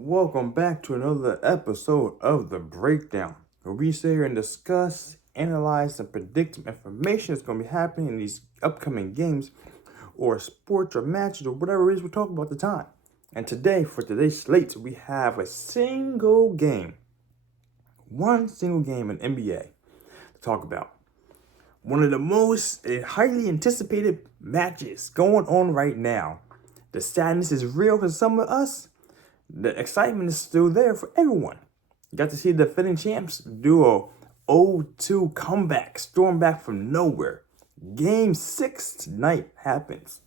Welcome back to another episode of The Breakdown, where we sit here and discuss, analyze, and predict some information that's going to be happening in these upcoming games, or sports, or matches, or whatever it is we're talking about at the time. And today, for today's slate, we have one single game in NBA to talk about. One of the most highly anticipated matches going on right now. The sadness is real for some of us. The excitement is still there for everyone. You got to see the defending champs do a 0-2 comeback, storm back from nowhere. Game 6 tonight happens.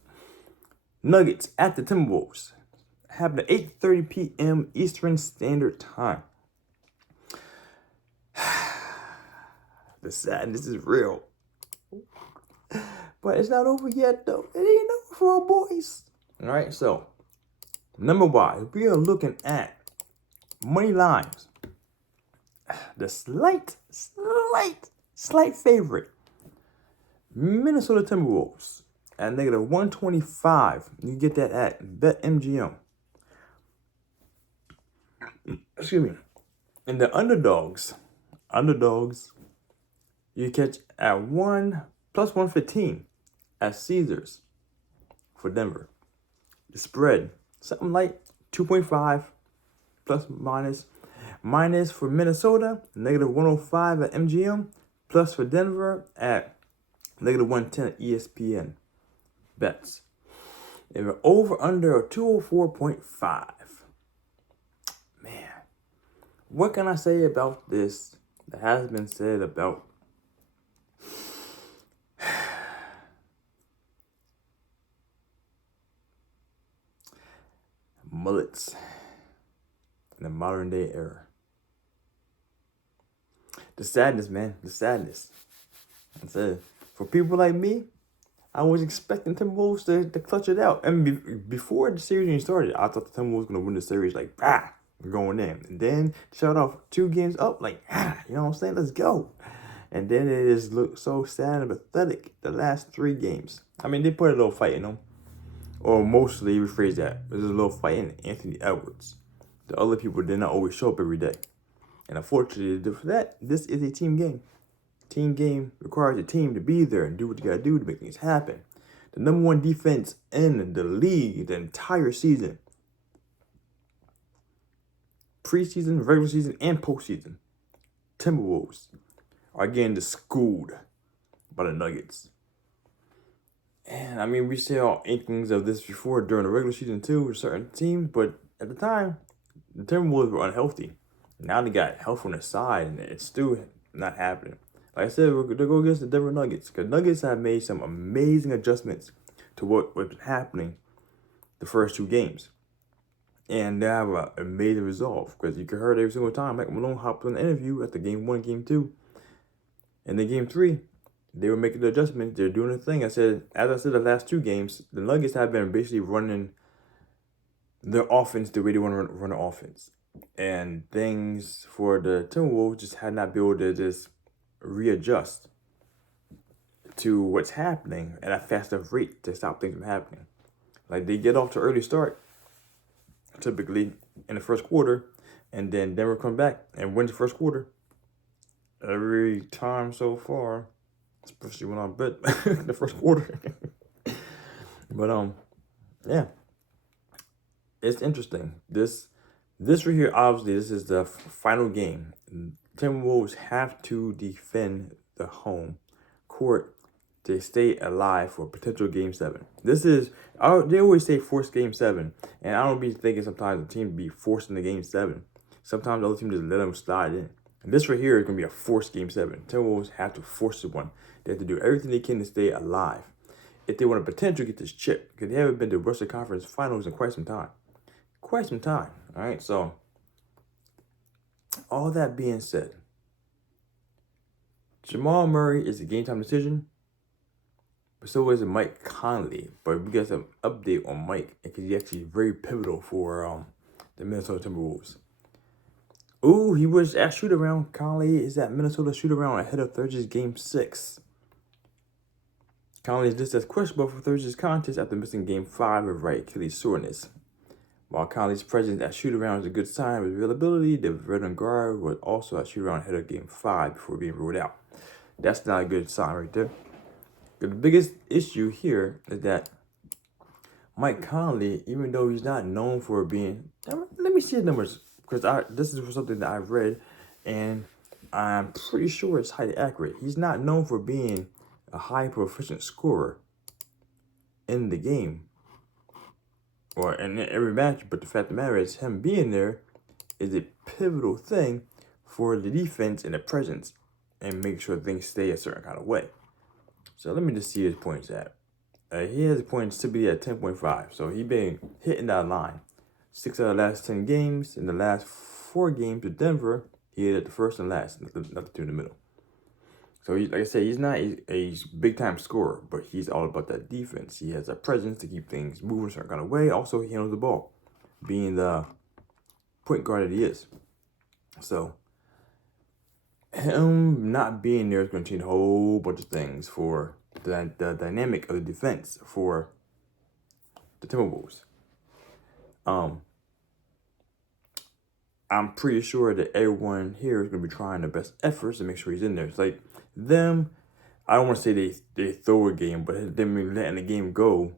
Nuggets at the Timberwolves. Happen at 8:30 p.m. Eastern Standard Time. The sadness is real. But it's not over yet, though. It ain't over for our boys. All right, so number wise, we are looking at money lines. The slight favorite. Minnesota Timberwolves at negative 125. You get that at BetMGM. Excuse me. And the underdogs, you catch at plus 115 at Caesars for Denver. The spread, something like 2.5 plus minus for Minnesota, negative 105 at MGM, plus for Denver at negative 110 at ESPN bets. They were over under 204.5. Man, what can I say about this that has been said about mullets in the modern day era? The sadness, man. The sadness. I said, for people like me, I was expecting Timberwolves to clutch it out. And before the series even started, I thought the Timberwolves were going to win the series like, we're going in. And then shut off 2 games up like, you know what I'm saying? Let's go. And then it just looked so sad and pathetic the last 3 games. I mean, they put a little fight in them. Or mostly, rephrase that, there's a little fight in Anthony Edwards. The other people did not always show up every day. And unfortunately, for that, this is a team game. Team game requires a team to be there and do what you got to do to make things happen. The number 1 defense in the league the entire season. Preseason, regular season, and postseason. Timberwolves are getting schooled by the Nuggets. And I mean, we saw inklings of this before during the regular season too with certain teams, but at the time, the Timberwolves were unhealthy. Now they got health on their side, and it's still not happening. Like I said, we're going to go against the Denver Nuggets, because Nuggets have made some amazing adjustments to what was happening the first 2 games. And they have an amazing resolve, because you can hear it every single time. Mike Malone hopped on the interview after game 1, game 2. And then game 3, they were making the adjustments. They're doing the thing. As I said, the last 2 games, the Nuggets have been basically running their offense the way they want to run the offense. And things for the Timberwolves just had not been able to just readjust to what's happening at a faster rate to stop things from happening. Like, they get off to an early start, typically in the first quarter, and then Denver come back and win the first quarter. Every time so far, especially when I bet the first quarter. But yeah, it's interesting. This right here, obviously, this is the final game. Timberwolves have to defend the home court to stay alive for potential game 7. They always say force game 7, and I don't be thinking sometimes the team be forcing the game 7. Sometimes the other team just let them slide in. And this right here is going to be a forced game 7. Timberwolves have to force it one. They have to do everything they can to stay alive if they want to potentially get this chip, because they haven't been to the Western Conference Finals in quite some time. All right, so all that being said, Jamal Murray is a game-time decision, but so is Mike Conley. But we got some update on Mike, because he's actually very pivotal for the Minnesota Timberwolves. Ooh, he was at shoot-around. Conley is at Minnesota shoot-around ahead of Thursday's Game 6. Conley is listed as questionable for Thursday's contest after missing Game 5 with right Achilles soreness. While Conley's presence at shoot-around is a good sign of his availability, the veteran guard was also at shoot-around ahead of Game 5 before being ruled out. That's not a good sign right there. The biggest issue here is that Mike Conley, even though he's not known for being... Let me see his numbers, because this is something that I've read, and I'm pretty sure it's highly accurate. He's not known for being a high proficient scorer in the game or in every match, but the fact of the matter is him being there is a pivotal thing for the defense and the presence and make sure things stay a certain kind of way. So let me just see his points at. He has points to be at 10.5, so he's been hitting that line. 6 out of the last 10 games. In the last 4 games with Denver, he hit at the first and last, not the two in the middle. So, like I said, he's not a big-time scorer, but he's all about that defense. He has a presence to keep things moving a certain kind of way. Also, he handles the ball, being the point guard that he is. So, him not being there is going to change a whole bunch of things for the dynamic of the defense for the Timberwolves. I'm pretty sure that everyone here is going to be trying their best efforts to make sure he's in there. It's like them, I don't want to say they throw a game, but them letting the game go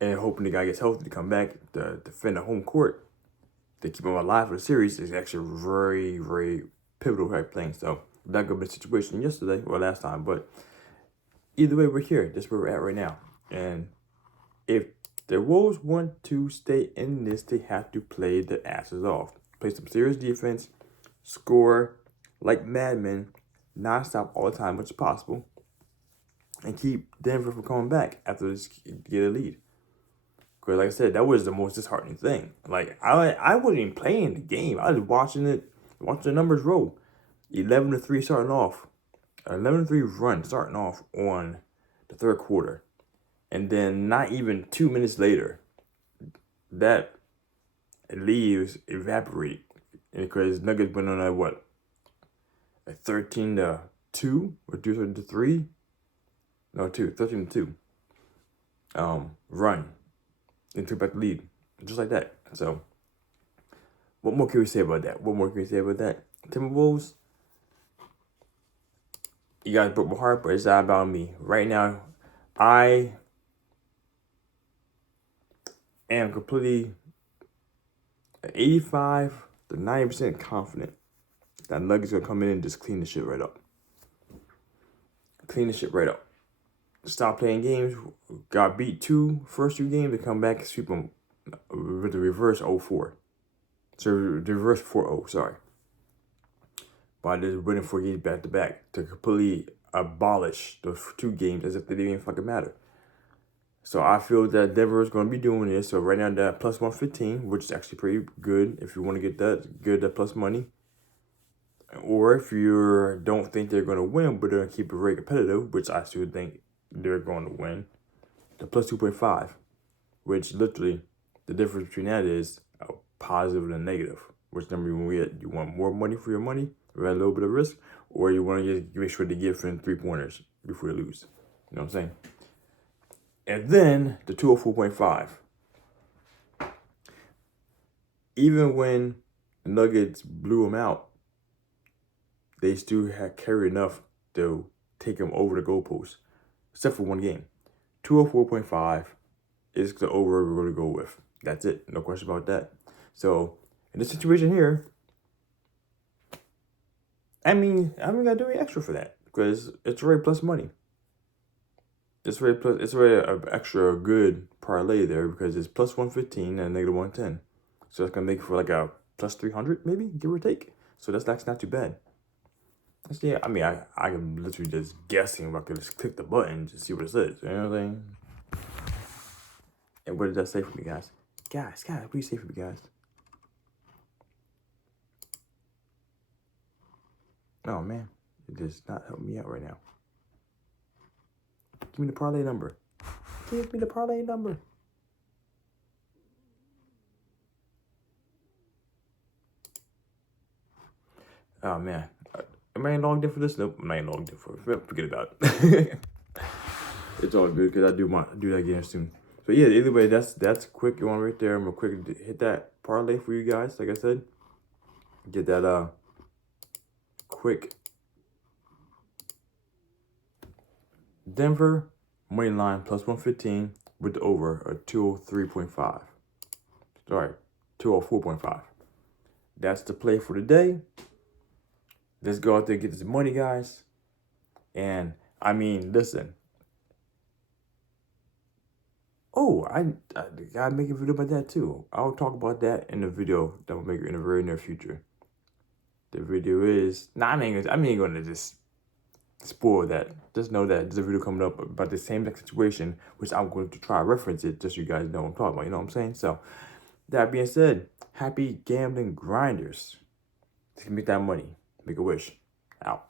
and hoping the guy gets healthy to come back to defend the home court to keep him alive for the series is actually very, very pivotal type thing. So that could be a situation yesterday or last time, but either way, we're here. That's where we're at right now. And if the Wolves want to stay in this, they have to play their asses off. Play some serious defense, score like madmen, nonstop all the time, which is possible, and keep Denver from coming back after they get a lead. Because like I said, that was the most disheartening thing. Like, I wasn't even playing the game. I was watching the numbers roll. 11-3 starting off. 11-3 run starting off on the third quarter. And then not even 2 minutes later, that leaves evaporate. Because Nuggets went on a 13-2 or 13-3? No, 13-2 run. And took back the lead. Just like that. So, what more can we say about that? Timberwolves, you guys broke my heart, but it's not about me. Right now, I am completely 85 to 90% confident that Nuggets gonna come in and just clean the shit right up. Stop playing games. Got beat first two games to come back and sweep them with the reverse 0-4. So the reverse 4-0, sorry. By just winning 4 games back to back to completely abolish those 2 games as if they didn't even fucking matter. So I feel that Denver is going to be doing this. So right now they're plus 115, which is actually pretty good if you want to get that plus money. Or if you don't think they're going to win, but they're going to keep it very competitive, which I still think they're going to win, the plus 2.5, which literally the difference between that is a positive and a negative. Which number you want to get? You want more money for your money, or a little bit of risk, or you want to just make sure they give in 3-pointers before you lose. You know what I'm saying? And then the 204.5. Even when the Nuggets blew them out, they still had carried enough to take them over the goalpost, except for one game. 204.5 is the over we're going to go with. That's it. No question about that. So, in this situation here, I mean, I don't got to do any extra for that because it's already plus money. It's already an extra good parlay there because it's plus 115 and negative 110. So that's going to make it for like a plus 300 maybe, give or take. So that's not too bad. Yeah, I mean, I can literally just guessing if I could just click the button and just see what it says. You know what I'm saying? And what did that say for me, guys? Guys, what do you say for me, guys? Oh, man. It does not help me out right now. Give me the parlay number. Oh, man. Am I logged in for this? Nope, I'm not logged in for it. Forget about it. It's all good because I do that again soon. So yeah, either way, that's a quick one right there. I'm gonna quick hit that parlay for you guys. Like I said, get that quick Denver money line plus 115 with the over a 203.5. Sorry, 204.5. That's the play for the day. Let's go out there and get this money, guys. And I mean, listen. Oh, I gotta make a video about that too. I'll talk about that in the video that will make it in the very near future. The video is I ain't gonna just spoil that. Just know that there's a video coming up about the same exact situation, which I'm going to try to reference it just so you guys know what I'm talking about. You know what I'm saying? So that being said, happy gambling grinders. Let's make that money. Make a wish. Out.